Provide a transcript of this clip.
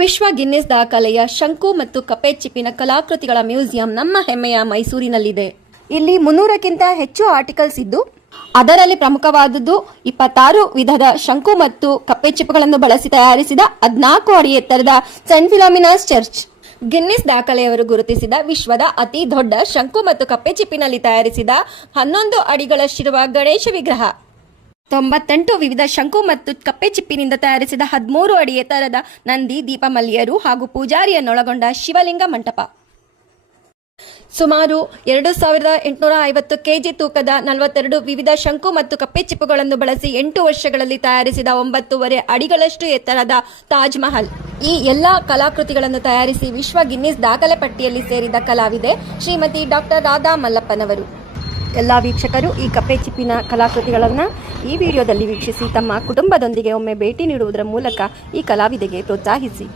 ವಿಶ್ವ ಗಿನ್ನೆಸ್ ದಾಖಲೆಯ ಶಂಕು ಮತ್ತು ಕಪ್ಪೆ ಚಿಪ್ಪಿನ ಕಲಾಕೃತಿಗಳ ಮ್ಯೂಸಿಯಂ ನಮ್ಮ ಹೆಮ್ಮೆಯ ಮೈಸೂರಿನಲ್ಲಿದೆ. ಇಲ್ಲಿ 300ಕ್ಕಿಂತ ಹೆಚ್ಚು ಆರ್ಟಿಕಲ್ಸ್ ಇದ್ದು, ಅದರಲ್ಲಿ ಪ್ರಮುಖವಾದುದು 26 ವಿಧದ ಶಂಕು ಮತ್ತು ಕಪ್ಪೆ ಚಿಪ್ಪುಗಳನ್ನು ಬಳಸಿ ತಯಾರಿಸಿದ 14 ಅಡಿ ಎತ್ತರದ ಸೆಂಟ್ ಫಿಲಾಮಿನಾಸ್ ಚರ್ಚ್. ಗಿನ್ನೆಸ್ ದಾಖಲೆಯವರು ಗುರುತಿಸಿದ ವಿಶ್ವದ ಅತಿ ದೊಡ್ಡ ಶಂಕು ಮತ್ತು ಕಪ್ಪೆ ಚಿಪ್ಪಿನಲ್ಲಿ ತಯಾರಿಸಿದ 11 ಅಡಿಗಳಷ್ಟಿರುವ ಗಣೇಶ ವಿಗ್ರಹ. 98 ವಿವಿಧ ಶಂಕು ಮತ್ತು ಕಪ್ಪೆ ಚಿಪ್ಪಿನಿಂದ ತಯಾರಿಸಿದ 13 ಅಡಿ ಎತ್ತರದ ನಂದಿ, ದೀಪಮಲ್ಲಿಯರು ಹಾಗೂ ಪೂಜಾರಿಯನ್ನೊಳಗೊಂಡ ಶಿವಲಿಂಗ ಮಂಟಪ. ಸುಮಾರು 2850 ಕೆಜಿ ತೂಕದ 42 ವಿವಿಧ ಶಂಕು ಮತ್ತು ಕಪ್ಪೆ ಚಿಪ್ಪುಗಳನ್ನು ಬಳಸಿ 8 ವರ್ಷಗಳಲ್ಲಿ ತಯಾರಿಸಿದ 9.5 ಅಡಿಗಳಷ್ಟು ಎತ್ತರದ ತಾಜ್ ಮಹಲ್. ಈ ಎಲ್ಲ ಕಲಾಕೃತಿಗಳನ್ನು ತಯಾರಿಸಿ ವಿಶ್ವ ಗಿನ್ನೆಸ್ ದಾಖಲೆ ಪಟ್ಟಿಯಲ್ಲಿ ಸೇರಿದ ಕಲಾವಿದೆ ಶ್ರೀಮತಿ ಡಾಕ್ಟರ್ ರಾಧಾ ಮಲ್ಲಪ್ಪನವರು. ಎಲ್ಲ ವೀಕ್ಷಕರು ಈ ಕಪ್ಪೆ ಚಿಪ್ಪಿನ ಕಲಾಕೃತಿಗಳನ್ನು ಈ ವಿಡಿಯೋದಲ್ಲಿ ವೀಕ್ಷಿಸಿ ತಮ್ಮ ಕುಟುಂಬದೊಂದಿಗೆ ಒಮ್ಮೆ ಭೇಟಿ ನೀಡುವುದರ ಮೂಲಕ ಈ ಕಲಾವಿದೆಗೆ ಪ್ರೋತ್ಸಾಹಿಸಿ.